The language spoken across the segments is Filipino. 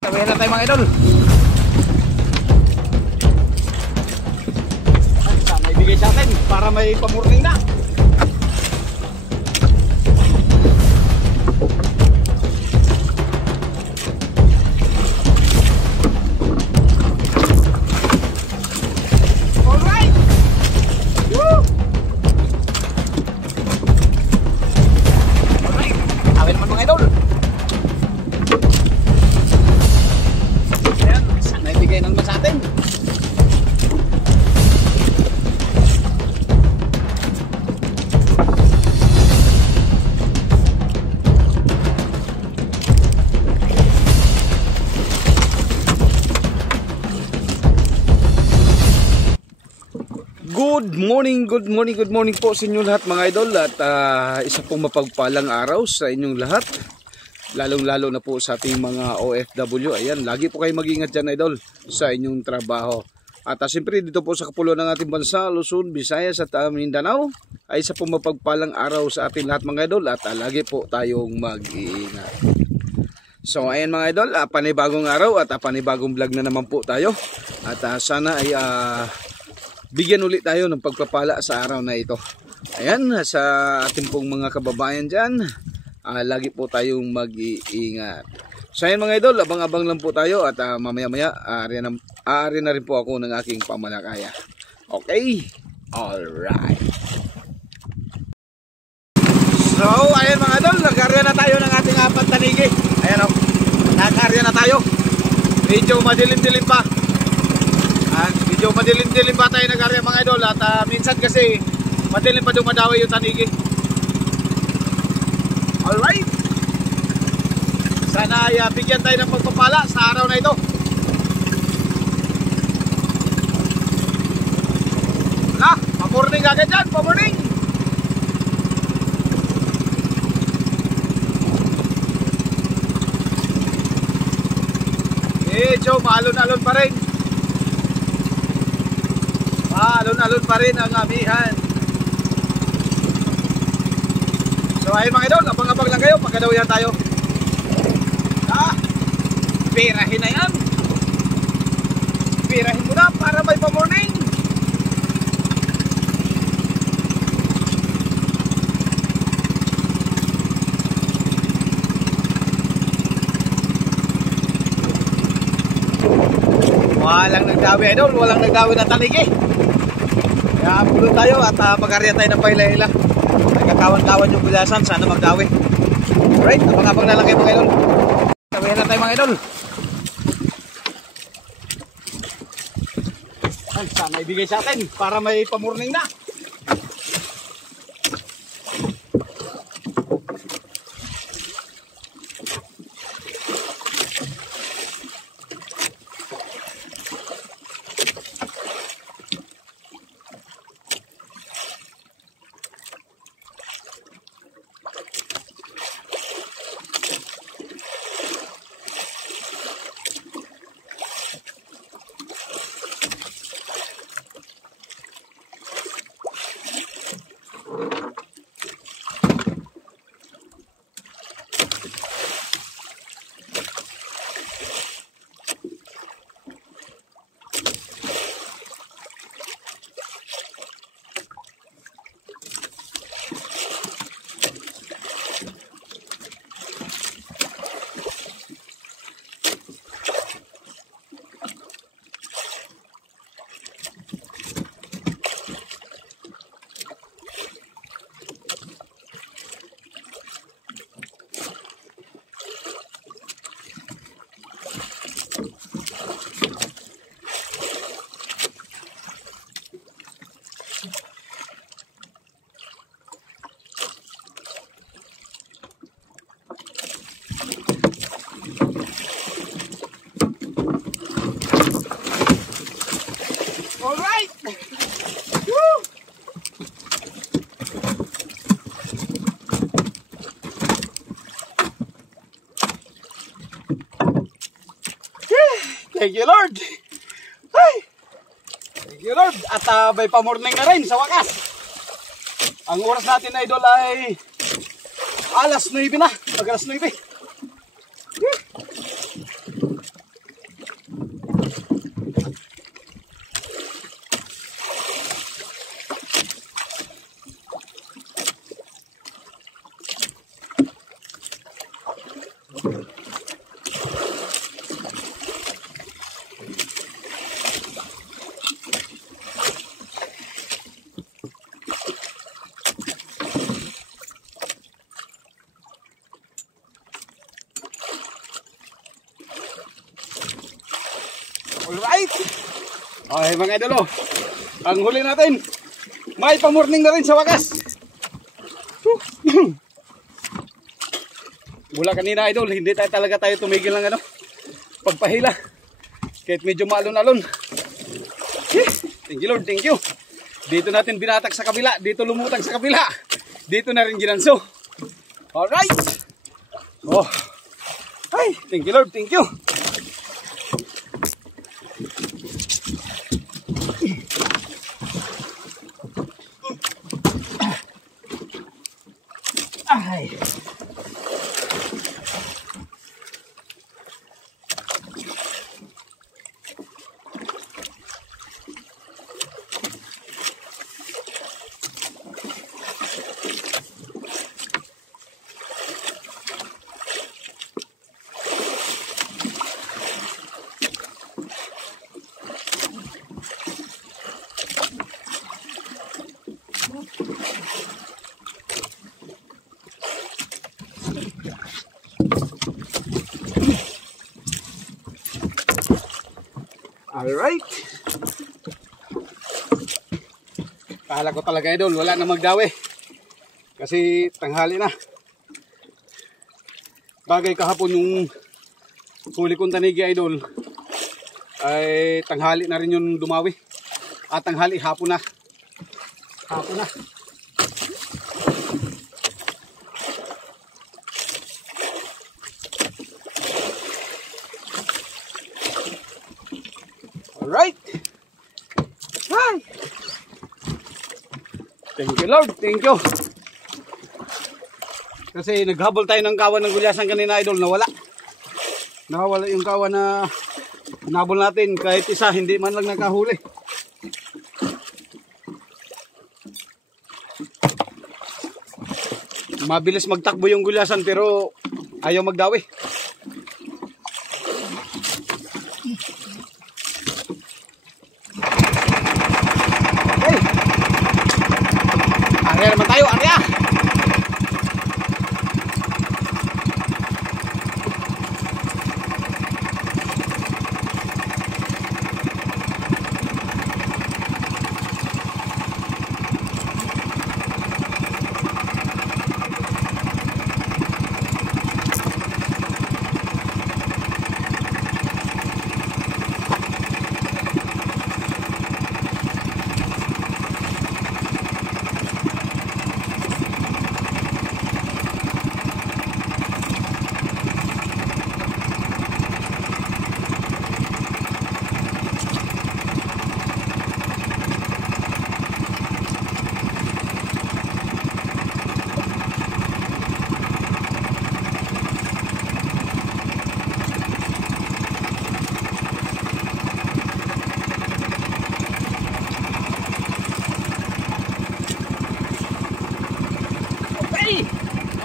Sabihin na tayo mga idol. Sana ibigay sa atin para may pamurning na. Alright! Woo! Alright! Awin naman mga idol. Ayan, sana ibigay naman sa atin. Good morning po sa inyong lahat mga idol. At isa pong mapagpalang araw sa inyong lahat, lalong-lalo na po sa ating mga OFW. Ayan, lagi po kayo mag-ingat dyan idol sa inyong trabaho. At siyempre dito po sa kapuluan ng ating bansa, Luzon, Visayas at Mindanao, ay isa pong mapagpalang araw sa ating lahat mga idol. At lagi po tayong mag-iingat. So ayan mga idol, panibagong araw at panibagong vlog na naman po tayo. At sana ay bigyan ulit tayo ng pagpapala sa araw na ito. Ayan, sa ating pong mga kababayan dyan, lagi po tayong mag-iingat. So ayan mga idol, abang-abang lang po tayo at mamaya-maya aari na rin po ako ng aking pamalakaya. Okay? Alright. So ayan mga idol, nag-arya na tayo ng ating pantanigi. Ayan o, nag-arya na tayo. Medyo madilim-dilim pa. Medyo madilim-dilim pa tayo nag-arya mga idol. At minsan kasi madilim pa dumadawi yung tanigi. Alright. Sana ay bigyan tayo ng pagpapala sa araw na ito. Pa-morning agad dyan, pa-morning. Medyo maalon-alon pa rin. Alon-alon pa rin ang amihan. So ayun mga idol, abang-abang lang kayo pagkadawihan tayo. Pirahin na yan. Pirahin mo na para may pa-morning. Walang nagdawi idol, walang nagdawi na tanigi. Kaya pulot tayo at mag-arya tayo ng paila-ila. Nagkakawan-kawan yung bilasan, sana magdawi. Alright, abang-abang na lang kayo mga idol. Sabihin na tayo mga idol. Ay, sana ibigay sa atin para may pamurning na. Alright! Woo! Thank you Lord! Ay! Thank you Lord! At may pamorning na rin sa wakas. Ang oras natin na idol ay alas 9 na. Pag alas 9. Alright. Okay mga idol, ang huli natin. May pamorning na rin sa wakas. Mula kanina idol, hindi tayo tumigil ng pagpahila. Kahit medyo maalon-alon. Thank you Lord, thank you. Dito natin binatak sa kabila, dito lumutang sa kabila. Dito na rin ginanso. Alright. Oh. Ay, thank you Lord, thank you. Ay. Alright. Kala ko talaga idol, wala na magdawi. Kasi tanghali na. Bagay kahapon yung huli kong tanigi idol, ay tanghali na rin yung dumawi. At tanghali, hapon na. Hapon na. Alright. Hi. Thank you Lord, thank you. Kasi naghabol tayo ng kawan ng gulyasan kanina idol, nawala. Nawala yung kawan na nabol natin, kahit isa hindi man lang nakahuli. Mabilis magtakbo yung gulyasan pero ayaw magdawi. Arya naman tayo, Arya!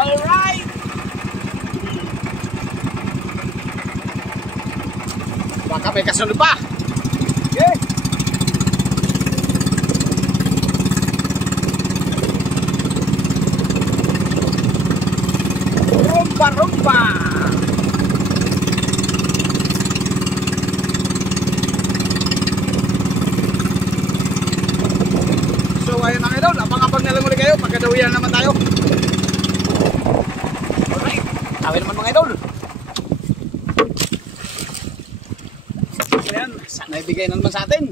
Alright! Baka may kasunod pa! Okay! Rumpa-rumpa! So ayun na idol, abang-abang na lang ulit kayo, pagkadawihan naman tayo. Alright, awin naman mga idol. Ayan, sana ibigay na naman sa atin.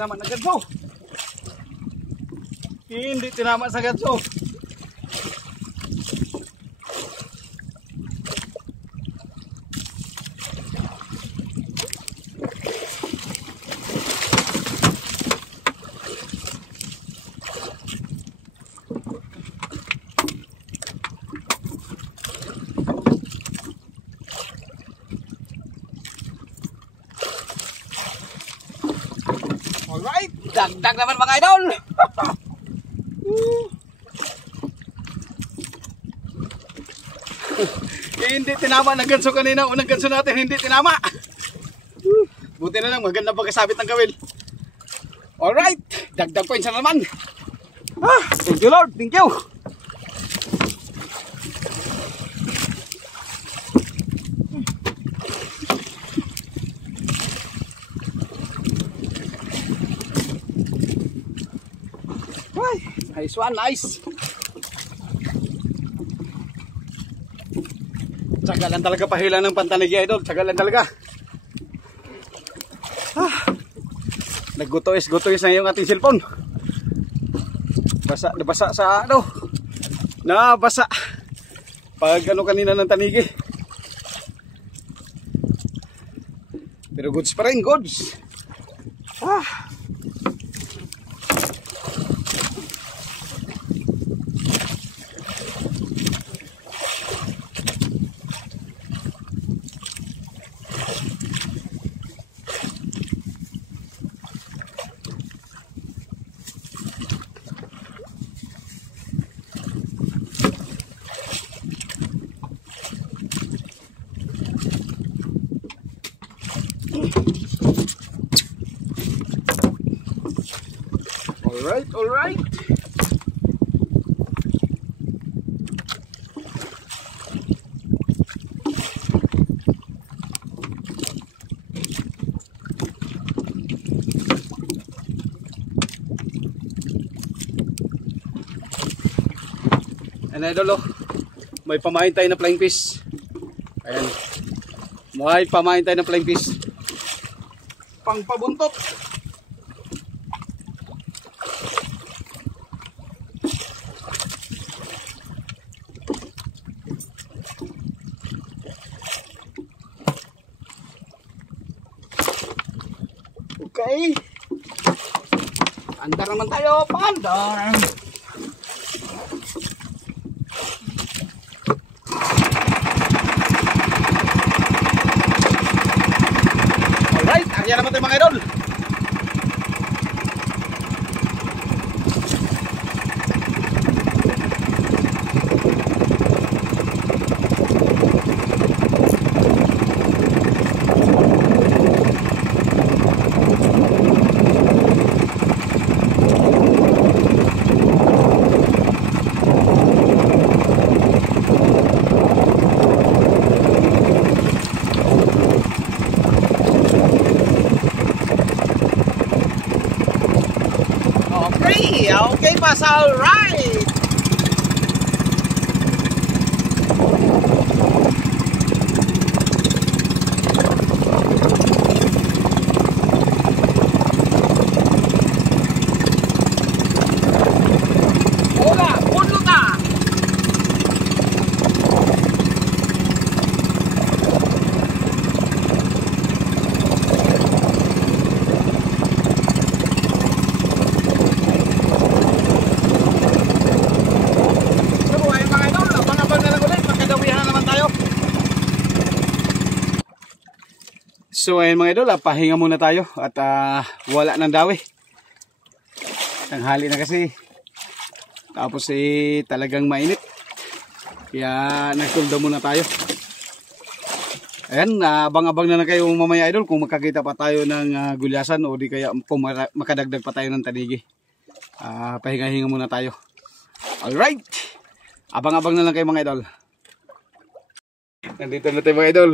tinama ng ganso. Hindi tinama sa ganso. Alright, dagdag naman mga idol. Hindi tinama ng ganso kanina. Unang ganso natin hindi tinama. Buti na lang maganda pagkasabit ng kawil. Alright, dagdag points na naman. Thank you Lord, thank you. Nice one, nice. Tsagalan talaga pahila ng pantanigi idol. Tsagalan talaga. Naggutois-gutois na yung ating cellphone. Nabasa sa ano. Nabasa. Pag ano kanina ng tanigi. Pero goods pa rin, goods. All right. Ayan idol, may pamain tayo na flying fish. Ayan. May pamain tayo na flying fish. Pangpabuntot. Okay. Andar naman tayo, pandar. Alright, arya naman tayo mga idol. Okay, pass, all right. Hola, punlo ka. So ayun mga idol, pahinga muna tayo at wala ng dawi. Tanghali na kasi. Tapos talagang mainit. Kaya nagtulda muna tayo. Ayan, abang-abang na kayo mamaya idol kung makakita pa tayo ng gulyasan o di kaya kung makadagdag pa tayo ng tanigi. Pahinga-hinga muna tayo. Alright, abang-abang na lang kayo mga idol. Nandito na tayo mga idol.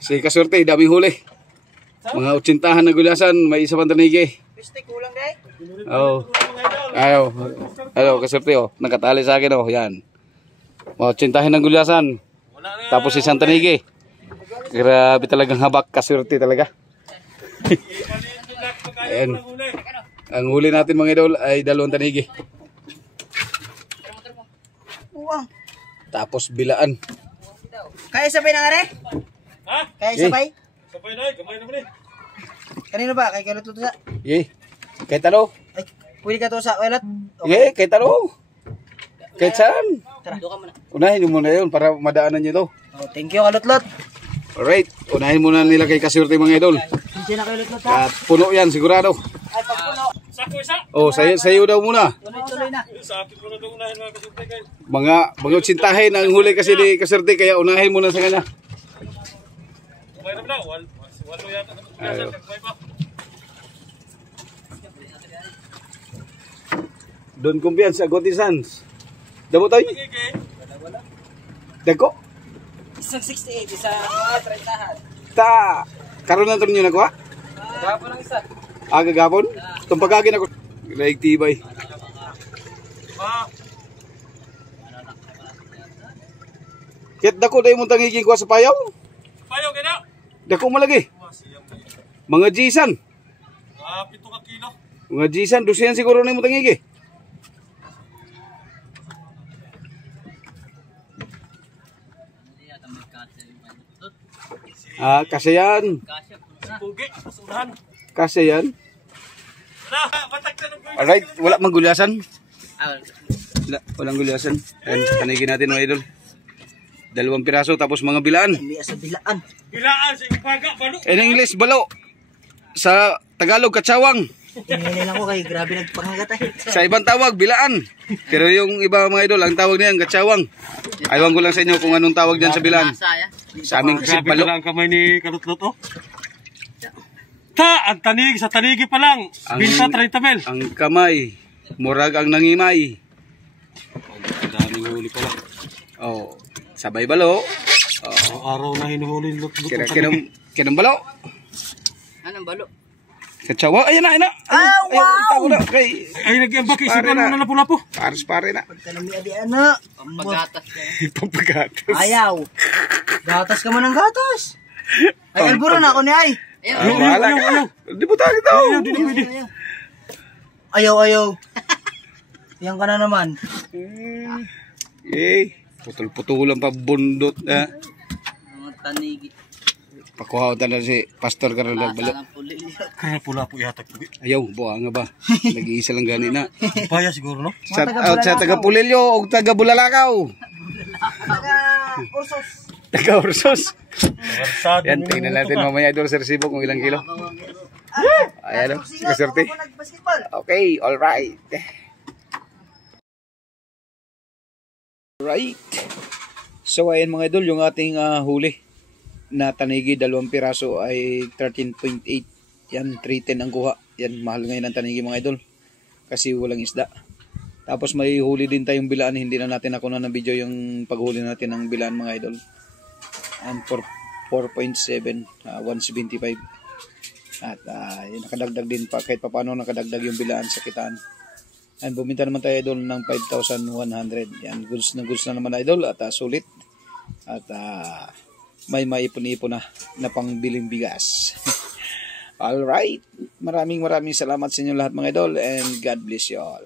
Si Kasorte, daming huli. Mga 80 na gulasan, may isa pang tanigi. Pistik kulang day. Oo. Ayaw, Kasorte nakatali sa akin yan. Mga 80 na gulasan. Tapos isang tanigi. Grabe talagang habak, Kasorte talaga. Ayan. Ang huli natin mga idol ay 2 tanigi. Uwang. Tapos bilaan. Kaya sabay na nga re? Ha? Kaya sabay? Sabay na, kamay naman eh. Kanino ba? Kay Kalot to sa? Yay. Kay talo. Ay, pwede ka to sa Kalot? Yay, kay talo. Kay saan? Tara, doon ka muna. Unahin mo na yun para madaanan nyo to. Oh, thank you Kalot-lot. Alright, unahin muna nila kay Kaswerte mga idol. Hindi na Kalot-lot ha. At puno yan sigurado. Ay, pagpuno. Sako isa. Oh, sayo daw muna. Tuloy-tuloy na. Sa akin muna daw unahin mga kasunti kayo. Mga utsintahin ang huli kasi ni Kaswerte kaya unahin muna sa kanya. Kamay naman na, walo yata. Kamay pa. Don kumpiyansa, Gotisans. Damo tayo. Dako. Isang 68, isa 30-han. Ta. Karon na ito nyo nakuha? Gapon ang isa. Gagapon? Itong pagkagin ako. Laig tibay. Kit dako dahil mong tangiging kuha sa payaw? Payo kayo na. Dako malagi. Mga jisan. 7 ka kilo. Mga jisan, 200 siguro na mong tangigi. Kasi yan. Pugi, masunahan. Kasi yan. Batag ka ng pugi. Alright, wala mang gulyasan. Walang gulyasan. Ayan, tanigin natin mga idol. 2 piraso tapos mga bilaan. Hindi sa bilaan. Bilaan sa ipaga, balo. In English, balo. Sa Tagalog, katsawang. Tingnan ako kay grabe nagpangagat ay. Sa ibang tawag, bilaan. Pero yung iba mga idol, ang tawag niyan, katsawang. Aywan ko lang sa inyo kung anong tawag dyan sa bilaan. Sa aming kasi Grabe balo. pala ang kamay ni Kalutlot oh. Ta, ang tanig, sa tanigi pa lang. Binta 30 mil. Ang kamay, murag ang nangimay. Daming huli pala. Oh, sabay balo. Oh, Araw na hinuhuli ng Lutlot. kinong balo. Anong balo? Katsawa, ayan na. Ah, wow! Na. Kay, Ay, nag-iambak, Pare isipan na. mo na lapu-lapo. pare na. Kanami adi ana. Pagatas yan. Pampagatos. Ayaw. Gatas ka man ng gatas. Ay, alburo na ako ni ay. Ayaw, bahala ka. Di mo tayo daw. Ayaw, di na pwede. Ayaw. Yan ka na naman. Eh, putol-putulan pa bundot. Mga tanigi. Pakuha na si Pastor Karol Balo. Talang puli. Kaya pula po ihatag pugi. Ayaw, buha nga ba? Nag-iisa lang gani na. Paya siguro no? Shout out sa taga Pulilyo o taga Bulalakaw. Ursos. Taga Ursos. Barsado. Yan, tingnan natin mamaya doon sa resibo kung ilang kilo. Ayan o, kaserte. Nag-basketball. Okay, alright. Right. So ayan mga idol, yung ating huli na tanigi, 2 piraso ay 13.8. Yan, 310 ang kuha. Yan, mahal ngayon ang tanigi mga idol. Kasi walang isda. Tapos may huli din tayong bilaan. Hindi na natin nakuha ng video yung paghuli natin ng bilaan mga idol. And for 4.7, 175. At nakadagdag din pa kahit paano nakadagdag yung bilaan sa kitaan. And buminta naman tayo idol ng 5,100. Yan, goods na naman idol at sulit. At may maipon-ipon na pangbiling bigas. Alright, maraming salamat sa inyo lahat mga idol and God bless you all.